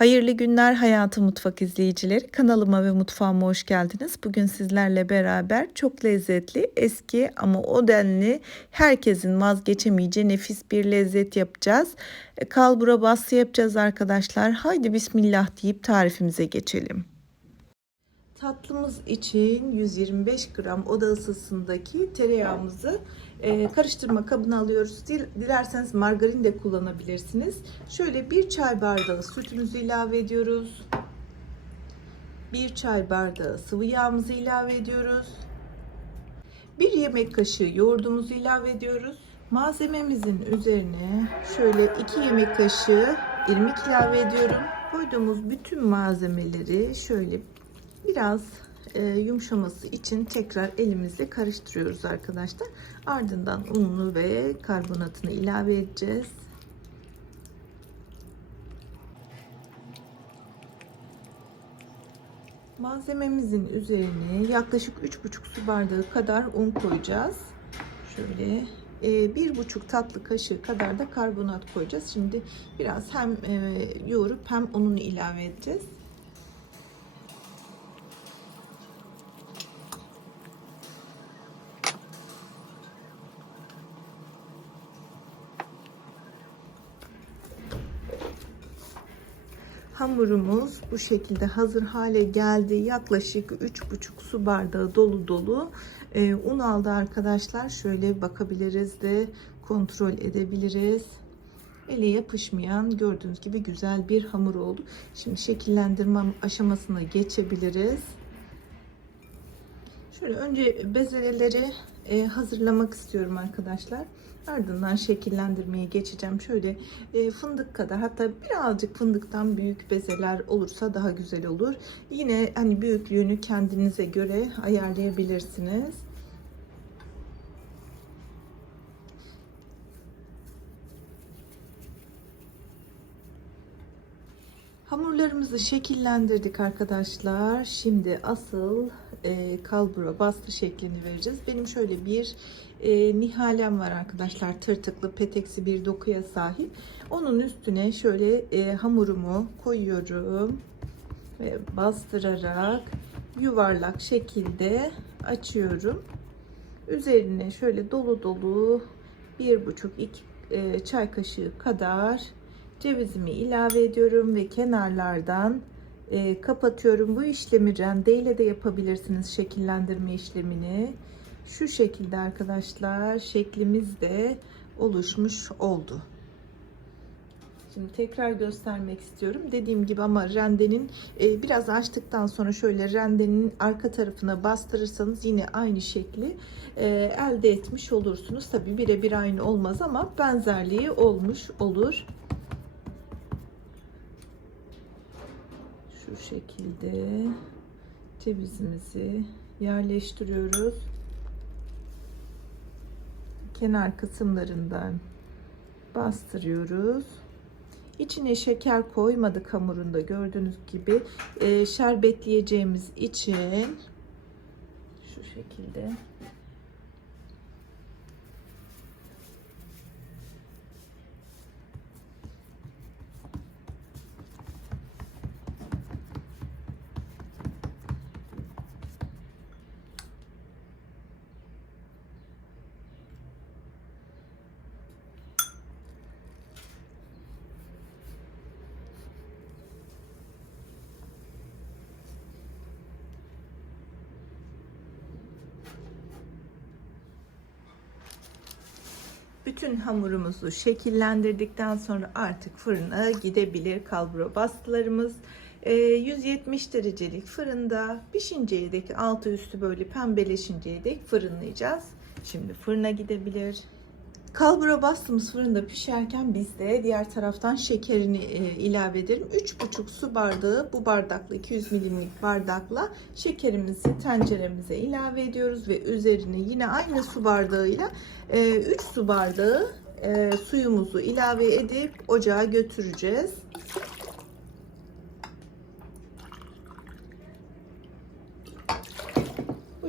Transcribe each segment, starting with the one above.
Hayırlı günler Hayatı Mutfak izleyicileri. Kanalıma ve mutfağıma hoş geldiniz. Bugün sizlerle beraber çok lezzetli, eski ama o denli herkesin vazgeçemeyeceği nefis bir lezzet yapacağız. E, Kalbura bastı yapacağız arkadaşlar. Haydi bismillah deyip tarifimize geçelim. Tatlımız için 125 gram oda ısısındaki tereyağımızı e, karıştırma kabına alıyoruz. Dilerseniz margarin de kullanabilirsiniz. Şöyle bir çay bardağı sütümüzü ilave ediyoruz. Bir çay bardağı sıvı yağımızı ilave ediyoruz. Bir yemek kaşığı yoğurdumuzu ilave ediyoruz. Malzememizin üzerine şöyle 2 yemek kaşığı irmik ilave ediyorum. Koyduğumuz bütün malzemeleri şöyle biraz e, yumuşaması için tekrar elimizle karıştırıyoruz arkadaşlar. Ardından ununu ve karbonatını ilave edeceğiz. Malzememizin üzerine yaklaşık 3,5 su bardağı kadar un koyacağız. Şöyle e, bir buçuk tatlı kaşığı kadar da karbonat koyacağız. Şimdi biraz hem e, yoğurup hem ununu ilave edeceğiz. Hamurumuz bu şekilde hazır hale geldi. Yaklaşık 3,5 su bardağı dolu dolu e, un aldı arkadaşlar. Şöyle bakabiliriz de kontrol edebiliriz. Ele yapışmayan gördüğünüz gibi güzel bir hamur oldu. Şimdi şekillendirme aşamasına geçebiliriz. Şöyle önce bezeleri e, hazırlamak istiyorum arkadaşlar. Ardından şekillendirmeye geçeceğim. Şöyle e, fındık kadar hatta birazcık fındıktan büyük bezeler olursa daha güzel olur. Yine hani büyüklüğünü kendinize göre ayarlayabilirsiniz. Hamurlarımızı şekillendirdik arkadaşlar. Şimdi asıl e, kalbura bastı şeklini vereceğiz. Benim şöyle bir e, nihalem var arkadaşlar. Tırtıklı peteksi bir dokuya sahip. Onun üstüne şöyle e, hamurumu koyuyorum. Ve bastırarak yuvarlak şekilde açıyorum. Üzerine şöyle dolu dolu bir buçuk iki e, çay kaşığı kadar cevizimi ilave ediyorum ve kenarlardan e, kapatıyorum. Bu işlemi rendeyle de yapabilirsiniz şekillendirme işlemini. Şu şekilde arkadaşlar şeklimiz de oluşmuş oldu. Şimdi tekrar göstermek istiyorum. Dediğim gibi ama rendenin e, biraz açtıktan sonra şöyle rendenin arka tarafına bastırırsanız yine aynı şekli e, elde etmiş olursunuz. Tabi birebir aynı olmaz ama benzerliği olmuş olur. Şekilde cevizimizi yerleştiriyoruz. Kenar kısımlarından bastırıyoruz. İçine şeker koymadık hamurunda gördüğünüz gibi e, şerbetleyeceğimiz için şu şekilde Bütün hamurumuzu şekillendirdikten sonra artık fırına gidebilir kalbura bastılarımız. 170 ee, derecelik fırında pişinceye dek altı üstü böyle pembeleşinceye dek fırınlayacağız. Şimdi fırına gidebilir. Kalbura bastığımız fırında pişerken biz de diğer taraftan şekerini e, ilave edelim. 3,5 su bardağı bu bardakla 200 milimlik bardakla şekerimizi tenceremize ilave ediyoruz ve üzerine yine aynı su bardağıyla e, 3 su bardağı e, suyumuzu ilave edip ocağa götüreceğiz.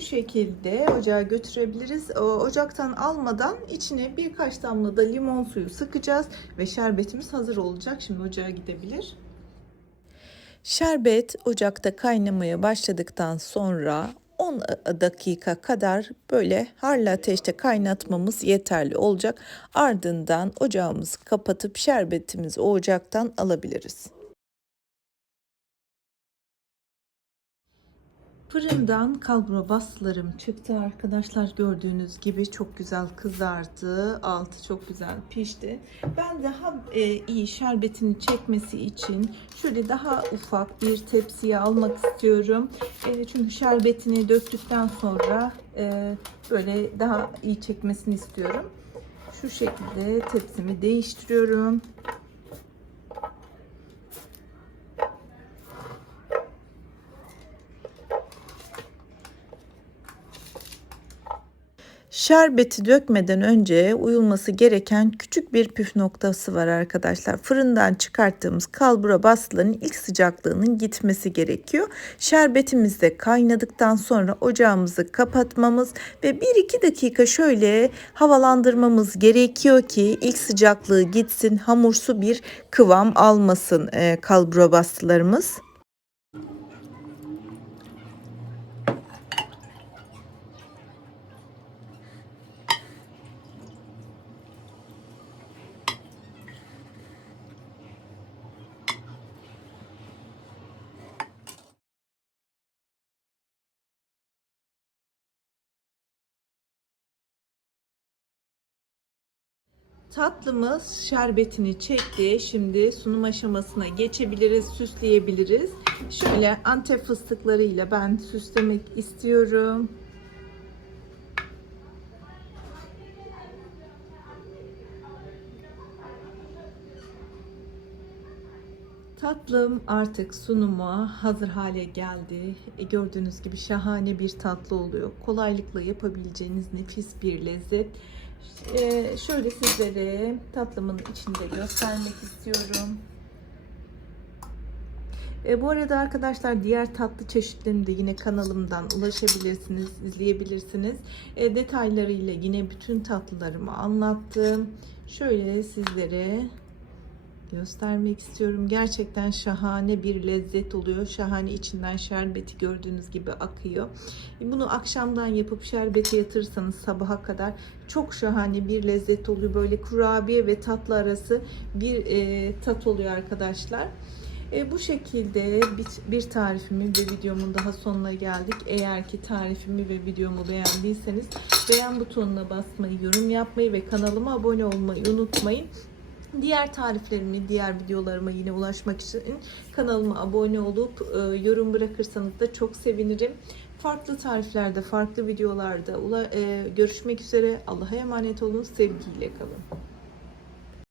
Bu şekilde ocağa götürebiliriz. Ocaktan almadan içine birkaç damla da limon suyu sıkacağız ve şerbetimiz hazır olacak. Şimdi ocağa gidebilir. Şerbet ocakta kaynamaya başladıktan sonra 10 dakika kadar böyle harlı ateşte kaynatmamız yeterli olacak. Ardından ocağımızı kapatıp şerbetimizi ocaktan alabiliriz. Fırından kalbura bastılarım çıktı arkadaşlar. Gördüğünüz gibi çok güzel kızardı. Altı çok güzel pişti. Ben daha e, iyi şerbetini çekmesi için şöyle daha ufak bir tepsiye almak istiyorum. E, çünkü şerbetini döktükten sonra e, böyle daha iyi çekmesini istiyorum. Şu şekilde tepsimi değiştiriyorum Şerbeti dökmeden önce uyulması gereken küçük bir püf noktası var arkadaşlar. Fırından çıkarttığımız kalbura bastıların ilk sıcaklığının gitmesi gerekiyor. Şerbetimiz de kaynadıktan sonra ocağımızı kapatmamız ve 1-2 dakika şöyle havalandırmamız gerekiyor ki ilk sıcaklığı gitsin hamursu bir kıvam almasın e, kalbura bastılarımız. Tatlımız şerbetini çekti. Şimdi sunum aşamasına geçebiliriz, süsleyebiliriz. Şöyle antep fıstıklarıyla ben süslemek istiyorum. Tatlım artık sunuma hazır hale geldi. E, gördüğünüz gibi şahane bir tatlı oluyor. Kolaylıkla yapabileceğiniz nefis bir lezzet. Ee, şöyle sizlere tatlımın içinde göstermek istiyorum. E, bu arada arkadaşlar diğer tatlı çeşitlerini de yine kanalımdan ulaşabilirsiniz, izleyebilirsiniz. E, detaylarıyla yine bütün tatlılarımı anlattım. Şöyle sizlere göstermek istiyorum. Gerçekten şahane bir lezzet oluyor. Şahane içinden şerbeti gördüğünüz gibi akıyor. Bunu akşamdan yapıp şerbeti yatırırsanız sabaha kadar çok şahane bir lezzet oluyor. Böyle kurabiye ve tatlı arası bir e, tat oluyor arkadaşlar. E, bu şekilde bir, bir tarifimi ve videomun daha sonuna geldik. Eğer ki tarifimi ve videomu beğendiyseniz beğen butonuna basmayı, yorum yapmayı ve kanalıma abone olmayı unutmayın. Diğer tariflerimi, diğer videolarıma yine ulaşmak için kanalıma abone olup e, yorum bırakırsanız da çok sevinirim. Farklı tariflerde, farklı videolarda e, görüşmek üzere. Allah'a emanet olun. Sevgiyle kalın.